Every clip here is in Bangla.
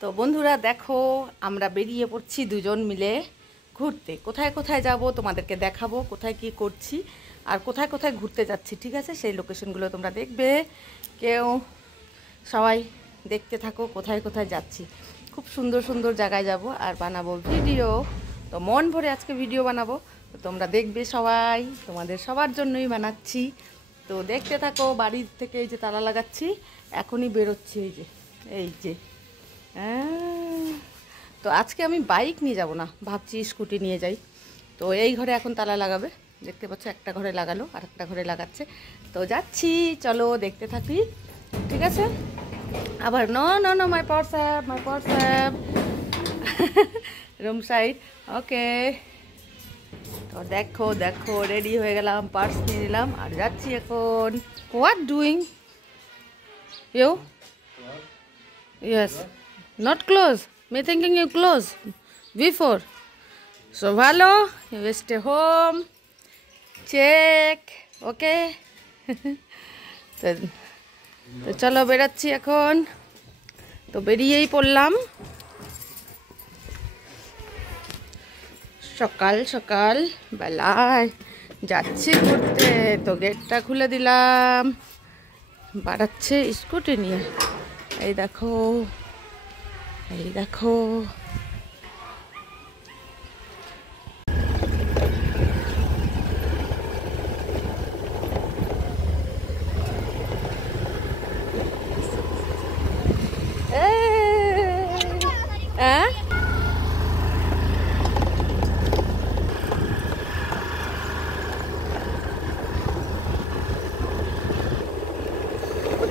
তো বন্ধুরা দেখো, আমরা বেরিয়ে পড়ছি দুজন মিলে ঘুরতে। কোথায় কোথায় যাব তোমাদেরকে দেখাবো, কোথায় কি করছি আর কোথায় কোথায় ঘুরতে যাচ্ছি। ঠিক আছে, সেই লোকেশনগুলো তোমরা দেখবে, কেউ সবাই দেখতে থাকো কোথায় কোথায় যাচ্ছি। খুব সুন্দর সুন্দর জায়গায় যাব আর বানাবো ভিডিও। তো মন ভরে আজকে ভিডিও বানাবো, তো তোমরা দেখবে সবাই, তোমাদের সবার জন্যই বানাচ্ছি। তো দেখতে থাকো। বাড়ির থেকে এই যে তালা লাগাচ্ছি, এখনই বেরোচ্ছি। এই যে তো আজকে আমি বাইক নিয়ে যাব না, ভাবছি স্কুটি নিয়ে যাই। তো এই ঘরে এখন তালা লাগাবে, দেখতে পাচ্ছ একটা ঘরে লাগালো আর একটা ঘরে লাগাচ্ছে। তো যাচ্ছি, চলো দেখতে থাকি। ঠিক আছে, আবার no no no my purse room side. Okay, তো দেখো দেখো রেডি হয়ে গেলাম, পার্স নিয়ে নিলাম আর যাচ্ছি এখন। What doing you? Yes, not close. Me thinking you close before. So ভালো, you stay home. Check. Okay. তো চলো বেরাচ্ছি এখন। তো বেরিয়েই পড়লাম সকাল সকাল বেলায়, যাচ্ছি ঘুরতে। তো গেটটা খুলে দিলাম, বাড়াচ্ছে স্কুটি নিয়ে। এই দেখো, এই দেখো,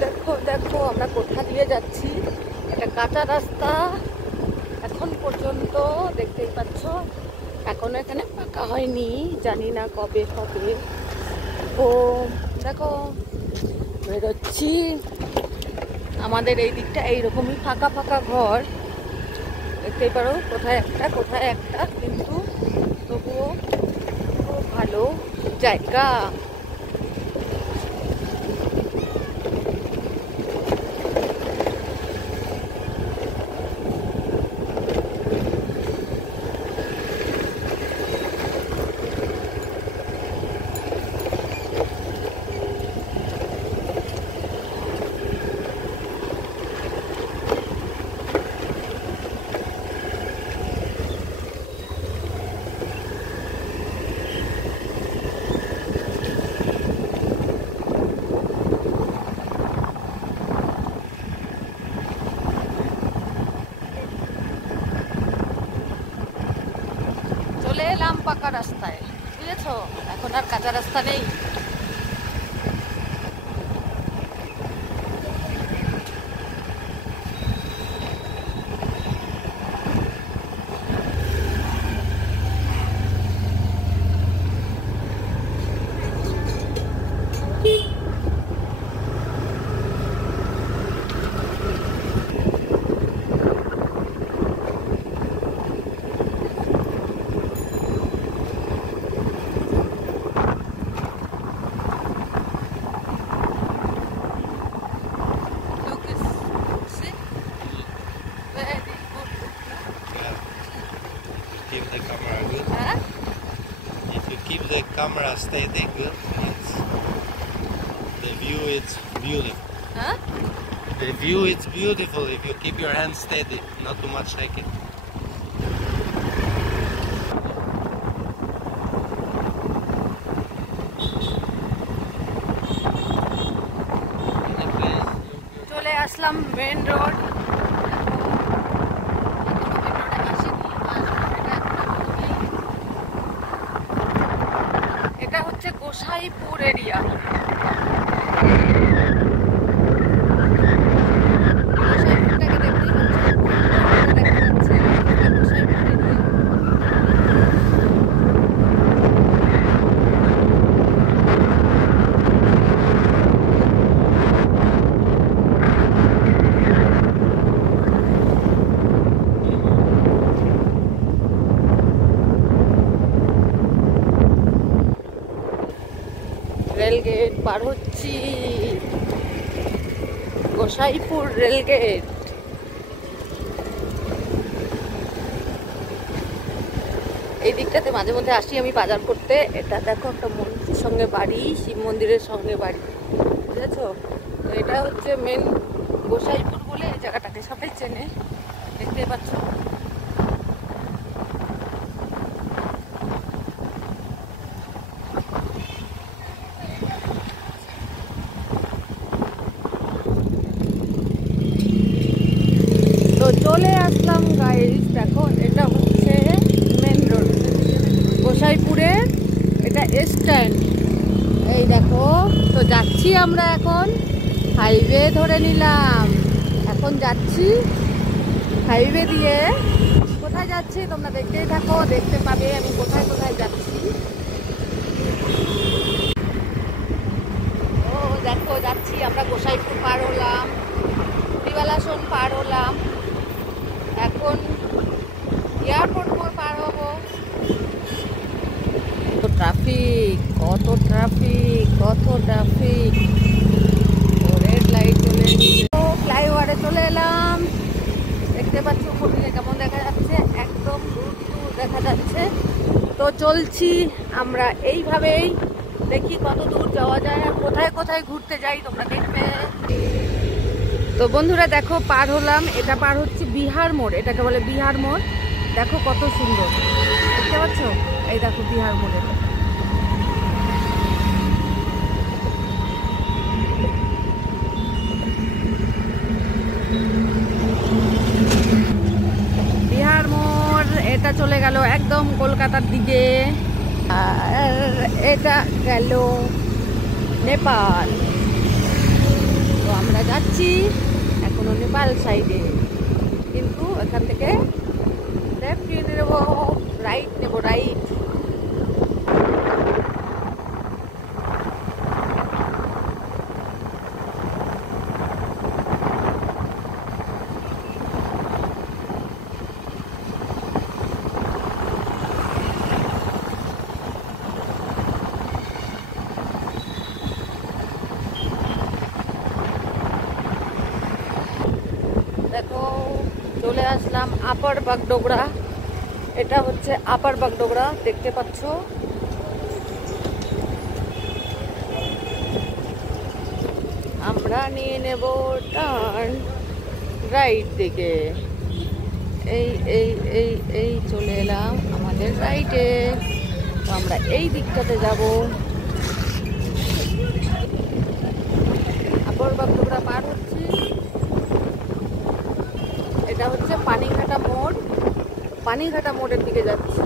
দেখো দেখো আমরা কোথা দিয়ে যাচ্ছি। এটা কাঁচা রাস্তা এখন পর্যন্ত, দেখতেই পাচ্ছ। এখনো এখানে পাকা হয়নি, জানি না কবে হবে। ও দেখো বেরোচ্ছি। আমাদের এই দিকটা এইরকমই ফাঁকা ফাঁকা ঘর, দেখতেই পারো, কোথায় একটা কোথায় একটা, কিন্তু তবুও খুব ভালো জায়গা। চলে এলাম পাকা রাস্তায়, বুঝেছো? এখন আর কাঁচা রাস্তা নেই। Keep the camera good. Huh? If you keep the camera steady, good, means the view is beautiful. Huh? The view is beautiful if you keep your hand steady, not too much shaking. চলে আসলাম মেন রোড। এটা হচ্ছে গোসাইপুর এরিয়া। রেলগেট পার হচ্ছি, গোসাইপুর রেলগেট। এই দিকটাতে মাঝে মধ্যে আসি আমি বাজার করতে। এটা দেখো একটা মন্দিরের সঙ্গে বাড়ি, শিব মন্দিরের সঙ্গে বাড়ি, বুঝেছো? তো এটা হচ্ছে মেন গোসাইপুর বলে এই জায়গাটাকে সবাই চেনে, দেখতে পাচ্ছ। তো চলে আসলাম গাইস, দেখো এটা হচ্ছে মেন রোড গোসাইপুরের, এটা স্ট্যান্ড। এই দেখো, তো যাচ্ছি আমরা এখন, হাইওয়ে ধরে নিলাম, এখন যাচ্ছি হাইওয়ে দিয়ে। কোথায় যাচ্ছি তোমরা দেখতেই থাকো, দেখতে পাবে আমি কোথায় কোথায় যাচ্ছি। ও দেখো যাচ্ছি আমরা, গোসাইপুর পার হলাম, দিবালাসন পার হলাম, এখন এয়ারপোর্ট মোড় পার হবো। ট্রাফিক, কত ট্রাফিক, কত ট্রাফিক। রেড লাইট চলে এসেছে, ফ্লাইওভারে চলে এলাম। দেখতে পাচ্ছ উপর থেকে কেমন দেখা যাচ্ছে, একদম দূর দূর দেখা যাচ্ছে। তো চলছি আমরা এইভাবেই, দেখি কত দূর যাওয়া যায় আর কোথায় কোথায় ঘুরতে যাই তোমরা দেখবে। তো বন্ধুরা দেখো পার হলাম, এটা পার হচ্ছে বিহার মোড়, এটাকে বলে বিহার মোড়। দেখো কত সুন্দর, দেখতে পাচ্ছ? এই দেখো বিহার মোড়ে, বিহার মোড়। এটা চলে গেল একদম কলকাতার দিকে, আর এটা গেল নেপাল। তো আমরা যাচ্ছি এখনো নেপাল সাইডে, কিন্তু এখান থেকে লেফট নিয়ে নেব, রাইট নেব, রাইট। দেখো চলে আসলাম আপার বাগডোগরা, এটা হচ্ছে আপার বাগডোগরা, দেখতে পাচ্ছ। আমরা নিয়ে নেব টার্ন রাইট দিকে। এই এই এই এই চলে এলাম আমাদের রাইটে। তো আমরা এই দিকটাতে যাব। আপার বাগডোগরা পার হচ্ছি, এটা হচ্ছে পানিঘাটা মোড়, পানিঘাটা মোড়ের দিকে যাচ্ছি।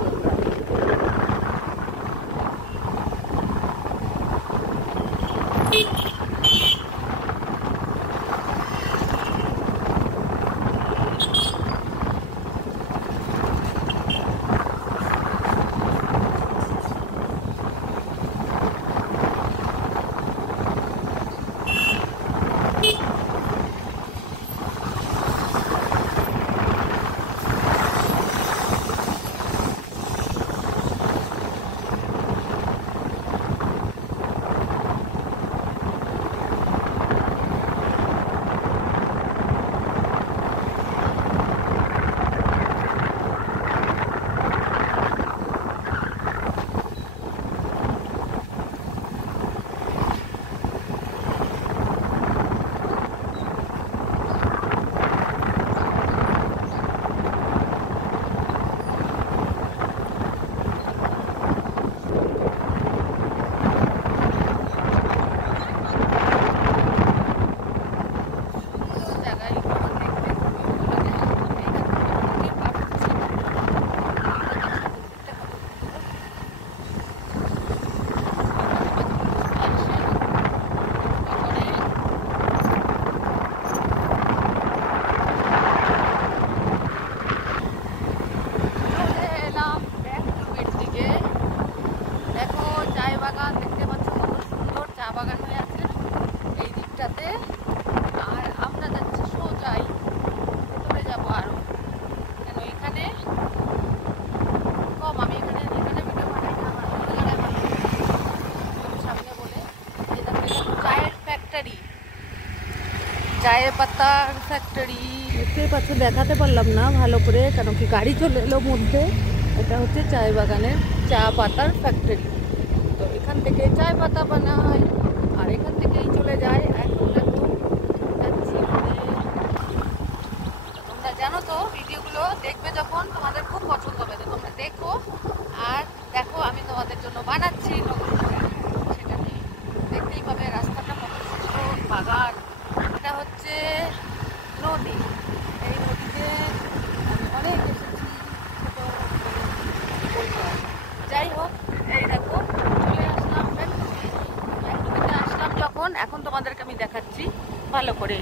চায়ের পাতার ফ্যাক্টরি দেখতে পাচ্ছ, দেখাতে পারলাম না ভালো করে, কেন কি গাড়ি চলে এলো মধ্যে। এটা হচ্ছে চায় বাগানের চা পাতার ফ্যাক্টরি। তো এখান থেকে চায় পাতা বানায় আর এখান থেকেই চলে যায়। এখন দেখো যাচ্ছি তোমরা জানো তো ভিডিওগুলো দেখবে যখন তোমাদের খুব পছন্দ হবে, তো তোমরা দেখো আর দেখো আমি তোমাদের জন্য বানাচ্ছি নতুন করে। সেটা নিয়ে দেখতেই পাবে রাস্তাটা কত সুন্দর, বাগান। এটা হচ্ছে নদী, এই নদীতে আমি অনেক এসেছি ছোট বলতে। যাই হোক, এই দেখো চলে আসলাম ব্যাংককে। ব্যাংককে আসলাম যখন, এখন তোমাদেরকে আমি দেখাচ্ছি ভালো করে।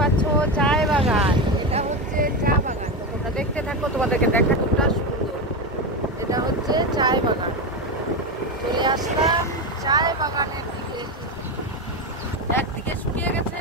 পাচ্ছ চায় বাগান, এটা হচ্ছে চা বাগান। তো তোমরা দেখতে থাকো, তোমাদেরকে দেখানোটা সুন্দর। এটা হচ্ছে চায় বাগান। চলে আসলাম চায় বাগানের দিকে। একদিকে শুকিয়ে গেছে,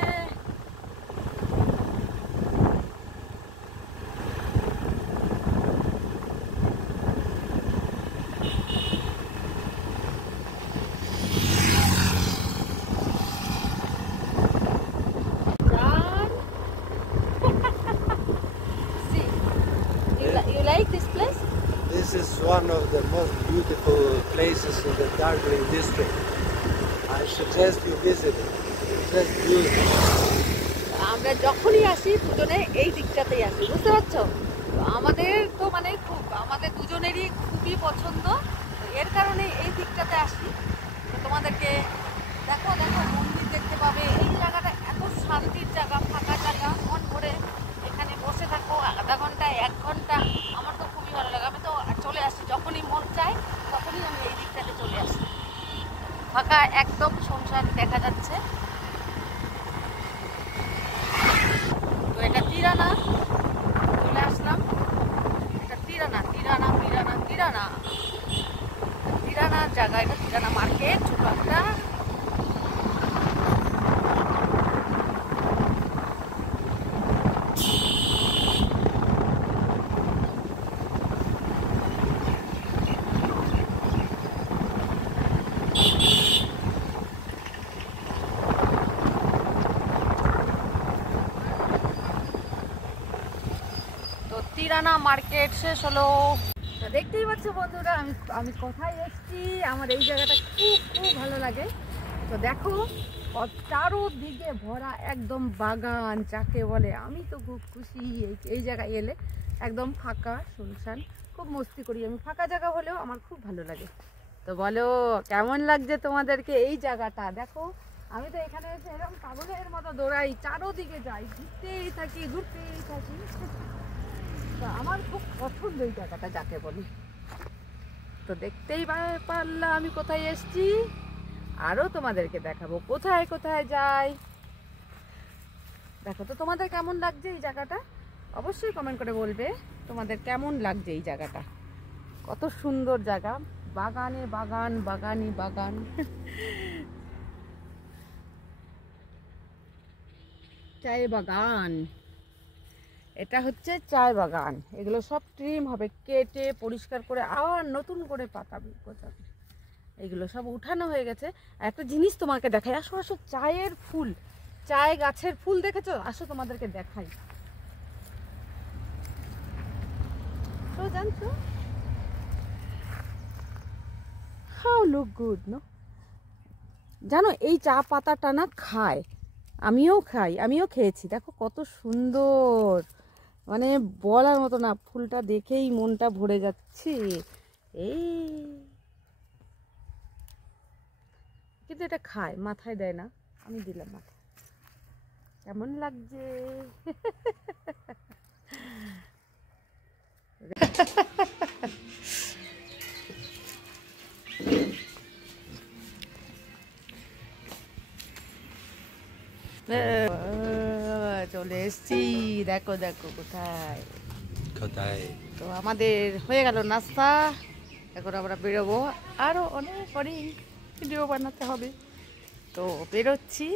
You like this place? This is one of the most beautiful places in the Darjeeling district. I suggest you visit it. It's just beautiful. আমরা যখনই আসি দুজনে এই দিকটাতেই আসি, বুঝতে পারছো? তো আমাদের তো মানে খুব, আমাদের দুজনেরই খুবই পছন্দ, তো এর কারণে এই দিকটাতে আসি। তো তোমাদেরকে দেখো দেখো মন্দির দেখতে পাবে। এই জায়গাটা এত শান্তির জায়গা, ফাঁকা জায়গা, মন ভরে এখানে বসে থাকো আধা ঘন্টা 1 ঘন্টা। আমার তো খুবই ভালো লাগে। আমি তো চলে আসি যখনই মন চায়, তখনই আমি এই দিকটাতে চলে আসি। ফাঁকা একদম সংসার দেখা যাচ্ছে। তো এটা তিরানা, চলে আসলাম। এটা তিরানা তিরানা তিরানা তিরানা তিরানার জায়গা। এটা তিরানা মার্কেট, ছোট একটা। তিরানা মার্কেট শেষ হলো। তো দেখতেই পাচ্ছ বন্ধুরা, আমি কোথায় এসেছি। আমার এই জায়গাটা খুব খুব ভালো লাগে। তো দেখো চারোদিকে ভরা একদম বাগান যাকে বলে। আমি তো খুব খুশি এই জায়গায় এলে। একদম ফাঁকা শুনশান, খুব মস্তি করি আমি। ফাঁকা জায়গা হলেও আমার খুব ভালো লাগে। তো বলো কেমন লাগছে তোমাদেরকে এই জায়গাটা? দেখো আমি তো এখানে এসে এরকম পাগলের মতো দৌড়াই, চারোদিকে যাই, ঘুরতেই থাকি ঘুরতেই থাকি। আমার খুব পছন্দ এই জায়গাটা যাকে বলি। তো দেখতেই পারলাম আমি কোথায় এসেছি। আরো তোমাদেরকে দেখাবো কোথায় কোথায় যাই। দেখো তো তোমাদের কেমন লাগছে এই জায়গাটা, অবশ্যই কমেন্ট করে বলবে তোমাদের কেমন লাগছে এই জায়গাটা। কত সুন্দর জায়গা, বাগানে বাগান, বাগানই বাগান। চায় বাগান, এটা হচ্ছে চায় বাগান। এগুলো সব ট্রিম হবে, কেটে পরিষ্কার করে আবার নতুন করে পাতাবে, গোছাবে। এগুলো সব উঠানো হয়ে গেছে। আর একটা জিনিস তোমাকে দেখাই, আসো আসো, চায়ের ফুল, চায় গাছের ফুল দেখেছো? আসো তোমাদেরকে দেখাই। তো জানছো হাউ লুক গুড নো? জানো এই চা পাতাটা না খায়, আমিও খাই, আমিও খেয়েছি। দেখো কত সুন্দর, মানে বলার মতো না। ফুলটা দেখেই মনটা ভরে যাচ্ছে। এই কিন্তু এটা খায়, মাথায় দেয় না, আমি দিলাম মাথায়। কেমন লাগছে? চলে এসছি, দেখো দেখো কোথায় কোথায়। তো আমাদের হয়ে গেল নাস্তা। এখন আমরা বেরোবো, আরো অনেক ভিডিও বানাতে হবে। তো বেরোচ্ছি।